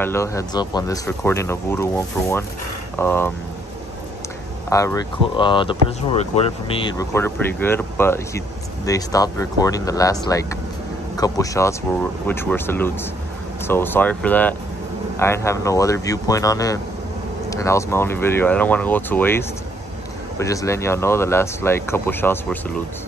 Alright, little heads up on this recording of Voodoo 1 for 1. The person who recorded for me recorded pretty good, but they stopped recording the last like couple shots which were salutes. So sorry for that. I didn't have no other viewpoint on it, and that was my only video. I don't want to go to waste, but just letting y'all know the last like couple shots were salutes.